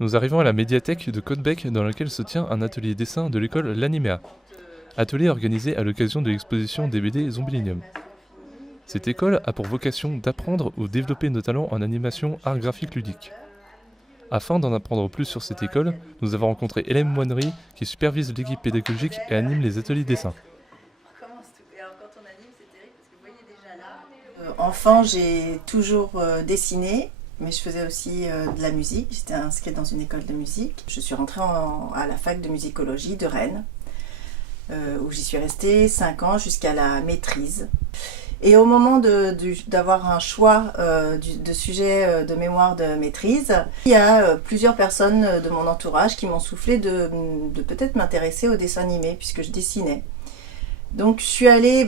Nous arrivons à la médiathèque de Caudebec dans laquelle se tient un atelier dessin de l'école L'Animéa. Atelier organisé à l'occasion de l'exposition des BD Zombilenium. Cette école a pour vocation d'apprendre ou développer nos talents en animation art graphique ludique. Afin d'en apprendre plus sur cette école, nous avons rencontré Hélène Moinery qui supervise l'équipe pédagogique et anime les ateliers dessin. Enfant, j'ai toujours dessiné, mais je faisais aussi de la musique. J'étais inscrite dans une école de musique. Je suis rentrée à la fac de musicologie de Rennes, où j'y suis restée 5 ans jusqu'à la maîtrise. Et au moment d'avoir un choix de sujet de mémoire de maîtrise, il y a plusieurs personnes de mon entourage qui m'ont soufflé de peut-être m'intéresser au dessin animé, puisque je dessinais. Donc je suis allée,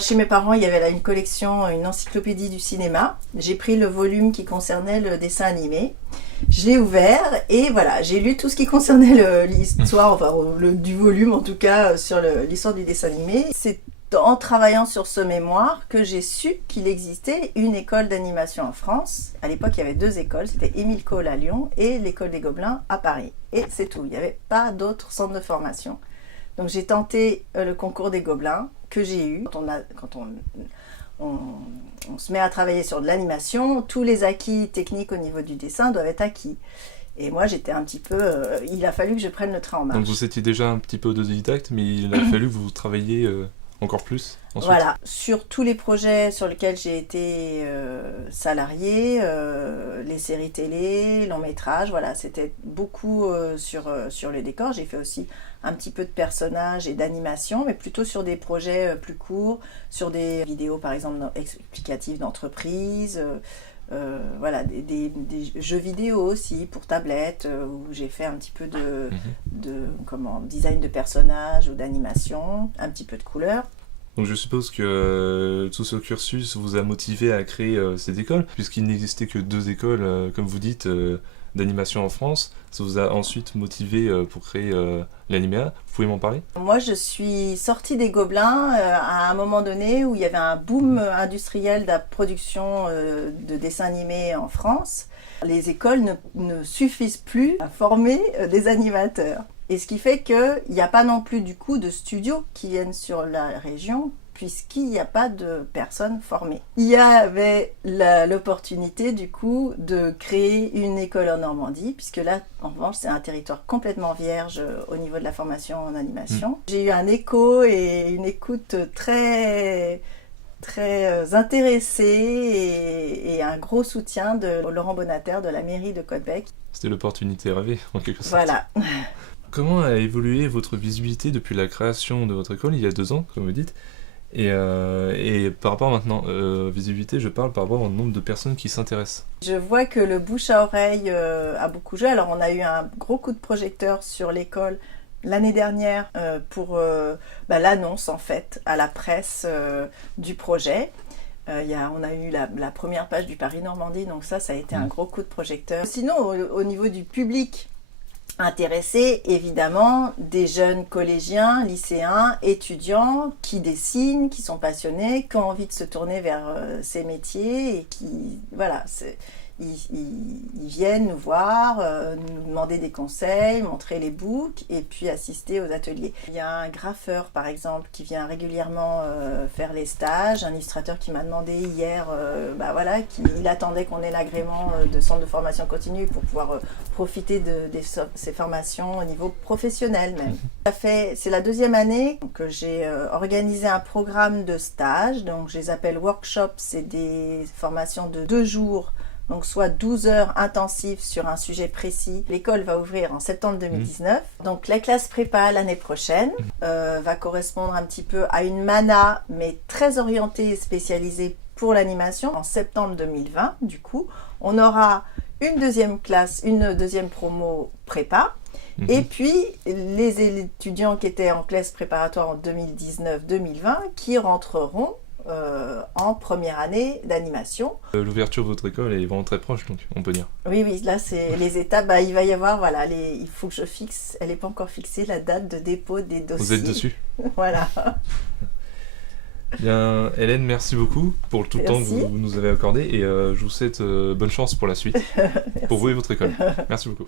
chez mes parents, il y avait là une collection, une encyclopédie du cinéma. J'ai pris le volume qui concernait le dessin animé. Je l'ai ouvert et voilà, j'ai lu tout ce qui concernait l'histoire, du volume en tout cas, sur l'histoire du dessin animé. C'est en travaillant sur ce mémoire que j'ai su qu'il existait une école d'animation en France. À l'époque, il y avait 2 écoles, c'était Émile Cole à Lyon et l'école des Gobelins à Paris. Et c'est tout, il n'y avait pas d'autres centres de formation. Donc j'ai tenté le concours des Gobelins que j'ai eu. Quand on se met à travailler sur de l'animation, tous les acquis techniques au niveau du dessin doivent être acquis. Et moi j'étais un petit peu... il a fallu que je prenne le train en marche. Donc vous étiez déjà un petit peu autodidacte, mais il a fallu que vous travailliez encore plus ensuite. Voilà, sur tous les projets sur lesquels j'ai été salariée, les séries télé, longs métrages, voilà, c'était beaucoup sur les décors. J'ai fait aussi un petit peu de personnages et d'animation, mais plutôt sur des projets plus courts, sur des vidéos par exemple explicatives d'entreprise, voilà, des jeux vidéo aussi pour tablette, où j'ai fait un petit peu de design de personnages ou d'animation, un petit peu de couleur. Donc je suppose que tout ce cursus vous a motivé à créer cette école, puisqu'il n'existait que 2 écoles, comme vous dites, d'animation en France. Ça vous a ensuite motivé pour créer l'Animéa. Vous pouvez m'en parler ? Moi, je suis sortie des Gobelins à un moment donné où il y avait un boom industriel de la production de dessins animés en France. Les écoles ne suffisent plus à former des animateurs. Et ce qui fait qu'il n'y a pas non plus du coup de studios qui viennent sur la région, puisqu'il n'y a pas de personnes formées. Il y avait l'opportunité du coup de créer une école en Normandie, puisque là en revanche c'est un territoire complètement vierge au niveau de la formation en animation. J'ai eu un écho et une écoute très intéressée et un gros soutien de Laurent Bonater de la mairie de Caudebec. C'était l'opportunité rêvée en quelque sorte. Voilà. Comment a évolué votre visibilité depuis la création de votre école il y a 2 ans, comme vous dites, et par rapport à maintenant, visibilité, je parle par rapport au nombre de personnes qui s'intéressent. Je vois que le bouche à oreille a beaucoup joué. Alors on a eu un gros coup de projecteur sur l'école l'année dernière pour l'annonce en fait à la presse du projet. On a eu la première page du Paris Normandie, donc ça a été un gros coup de projecteur. Sinon au niveau du public intéressés, évidemment, des jeunes collégiens, lycéens, étudiants qui dessinent, qui sont passionnés, qui ont envie de se tourner vers ces métiers et qui, voilà, ils viennent nous voir, nous demander des conseils, montrer les books et puis assister aux ateliers. Il y a un graffeur par exemple qui vient régulièrement faire les stages, un illustrateur qui m'a demandé hier, il attendait qu'on ait l'agrément de centre de formation continue pour pouvoir profiter de ces formations au niveau professionnel même. C'est la 2e année que j'ai organisé un programme de stage, donc je les appelle workshops, c'est des formations de 2 jours. Donc soit 12 heures intensives sur un sujet précis. L'école va ouvrir en septembre 2019. Donc la classe prépa l'année prochaine va correspondre un petit peu à une MANA, mais très orientée et spécialisée pour l'animation. En septembre 2020, du coup, on aura une 2e classe, une 2e promo prépa. Et puis les étudiants qui étaient en classe préparatoire en 2019-2020 qui rentreront en première année d'animation. L'ouverture de votre école est vraiment très proche, donc on peut dire. Oui, là c'est les étapes, il va y avoir, voilà, il faut que je fixe, elle n'est pas encore fixée, la date de dépôt des dossiers. Vous êtes dessus. Voilà. Bien, Hélène, merci beaucoup pour tout le temps que vous nous avez accordé et je vous souhaite bonne chance pour la suite, pour vous et votre école. Merci beaucoup.